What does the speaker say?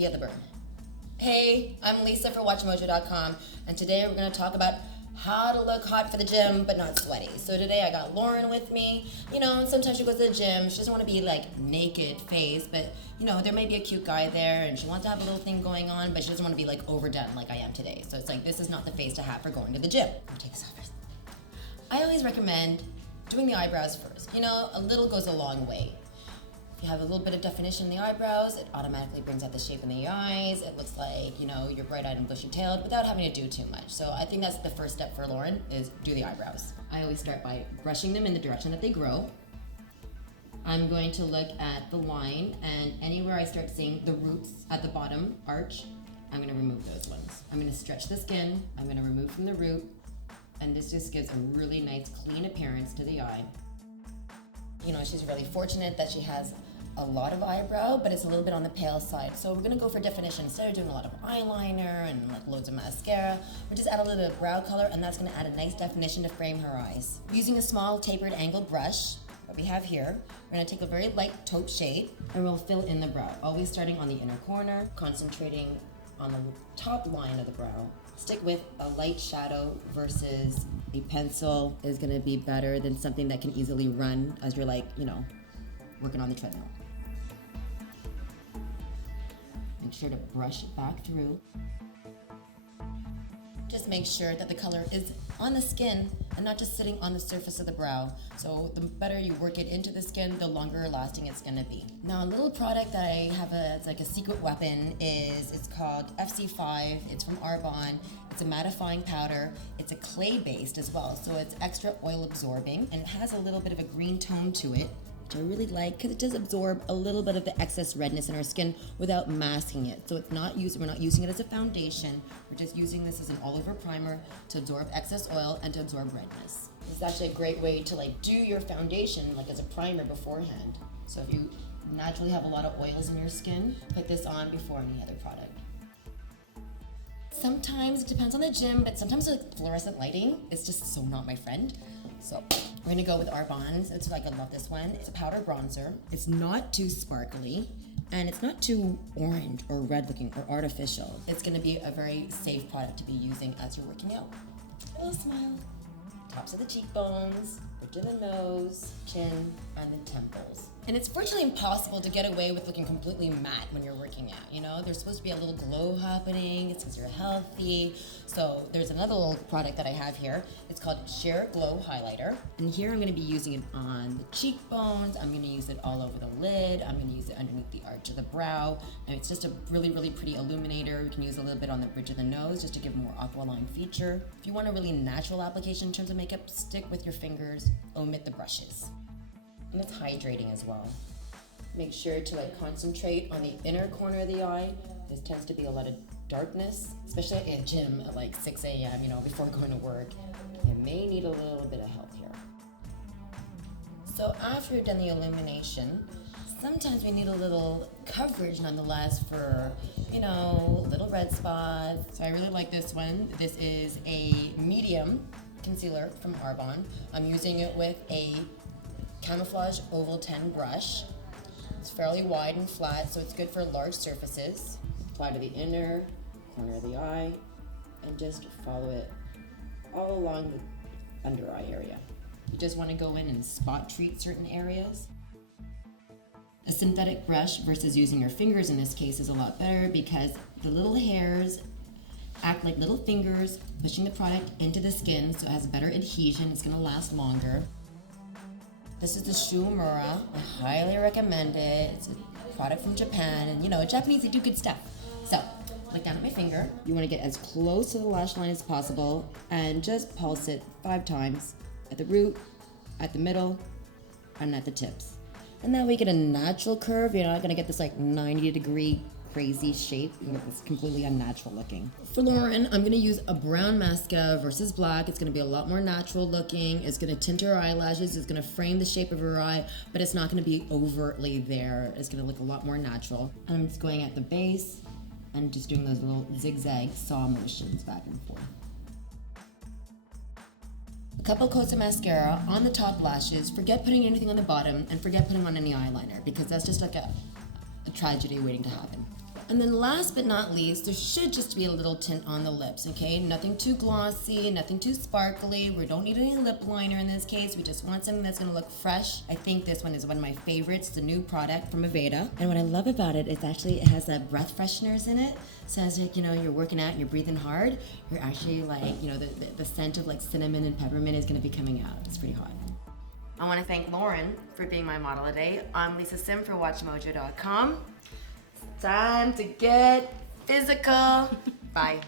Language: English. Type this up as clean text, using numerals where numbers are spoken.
via the burn. Hey, I'm Lisa for WatchMojo.com, and today we're going to talk about how to look hot for the gym but not sweaty. So today I got Lauren with me. Sometimes she goes to the gym, she doesn't want to be like naked face, but there may be a cute guy there and she wants to have a little thing going on, but she doesn't want to be like overdone like I am today. So it's like, this is not the face to have for going to the gym. Let me take this off first. I always recommend doing the eyebrows first. A little goes a long way. If you have a little bit of definition in the eyebrows, it automatically brings out the shape in the eyes. It looks like, you're bright-eyed and bushy-tailed without having to do too much. So I think that's the first step for Lauren, is do the eyebrows. I always start by brushing them in the direction that they grow. I'm going to look at the line, and anywhere I start seeing the roots at the bottom arch, I'm going to remove those ones. I'm going to stretch the skin, I'm going to remove from the root, and this just gives a really nice clean appearance to the eye. She's really fortunate that she has a lot of eyebrow, but it's a little bit on the pale side. So we're gonna go for definition. Instead of doing a lot of eyeliner and like loads of mascara, we just add a little bit of brow color, and that's gonna add a nice definition to frame her eyes. Using a small tapered angled brush, what we have here, we're gonna take a very light taupe shade and we'll fill in the brow, always starting on the inner corner, concentrating on the top line of the brow. Stick with a light shadow versus a pencil is gonna be better than something that can easily run as you're working on the treadmill. Make sure to brush it back through. Just make sure that the color is on the skin and not just sitting on the surface of the brow. So the better you work it into the skin, the longer lasting it's gonna be. Now, a little product that I have it's like a secret weapon it's called FC5. It's from Arbonne. It's a mattifying powder. It's a clay based as well, so it's extra oil absorbing, and it has a little bit of a green tone to it, which I really like because it does absorb a little bit of the excess redness in our skin without masking it. So we're not using it as a foundation. We're just using this as an all-over primer to absorb excess oil and to absorb redness. This is actually a great way to do your foundation as a primer beforehand. So if you naturally have a lot of oils in your skin, put this on before any other product. Sometimes it depends on the gym, but sometimes fluorescent lighting is just so not my friend. So we're gonna go with Arbonne's. I love this one. It's a powder bronzer. It's not too sparkly, and it's not too orange or red looking or artificial. It's gonna be a very safe product to be using as you're working out. A little smile. Tops of the cheekbones, bridge of the nose, chin, and the temples. And it's virtually impossible to get away with looking completely matte when you're working out, There's supposed to be a little glow happening. It's because you're healthy. So there's another little product that I have here. It's called Sheer Glow Highlighter. And here I'm going to be using it on the cheekbones. I'm going to use it all over the lid. I'm going to use it underneath the arch of the brow. And it's just a really, really pretty illuminator. You can use a little bit on the bridge of the nose just to give a more aqualine feature. If you want a really natural application in terms of makeup, stick with your fingers, omit the brushes. And it's hydrating as well. Make sure to concentrate on the inner corner of the eye. There tends to be a lot of darkness, especially at a gym at 6 a.m., before going to work. You may need a little bit of help here. So after you've done the illumination, sometimes we need a little coverage nonetheless for, little red spots. So I really like this one. This is a medium concealer from Arbonne. I'm using it with a Camouflage Oval 10 brush. It's fairly wide and flat, so it's good for large surfaces. Apply to the inner corner of the eye and just follow it all along the under eye area. You just want to go in and spot treat certain areas. A synthetic brush versus using your fingers in this case is a lot better because the little hairs act like little fingers pushing the product into the skin, so it has better adhesion. It's going to last longer. This is the Shuumura. I highly recommend it. It's a product from Japan, and Japanese, they do good stuff. So, look down at my finger. You want to get as close to the lash line as possible and just pulse it 5 times at the root, at the middle, and at the tips. And that way you get a natural curve. You're not going to get this 90-degree crazy shape. You get this completely unnatural looking. For Lauren, I'm going to use a brown mascara versus black. It's going to be a lot more natural looking. It's going to tint her eyelashes. It's going to frame the shape of her eye, but it's not going to be overtly there. It's going to look a lot more natural. And I'm just going at the base and just doing those little zigzag saw motions back and forth. A couple coats of mascara on the top lashes. Forget putting anything on the bottom, and forget putting on any eyeliner, because that's just a tragedy waiting to happen. And then last but not least, there should just be a little tint on the lips, okay? Nothing too glossy, nothing too sparkly. We don't need any lip liner in this case. We just want something that's gonna look fresh. I think this one is one of my favorites. It's a new product from Aveda. And what I love about it is actually it has breath fresheners in it. So as like, you know, you're working out and you're breathing hard, you're actually like, you know, the scent of like cinnamon and peppermint is gonna be coming out. It's pretty hot. I wanna thank Lauren for being my model today. I'm Lisa Sim for WatchMojo.com. Time to get physical. Bye.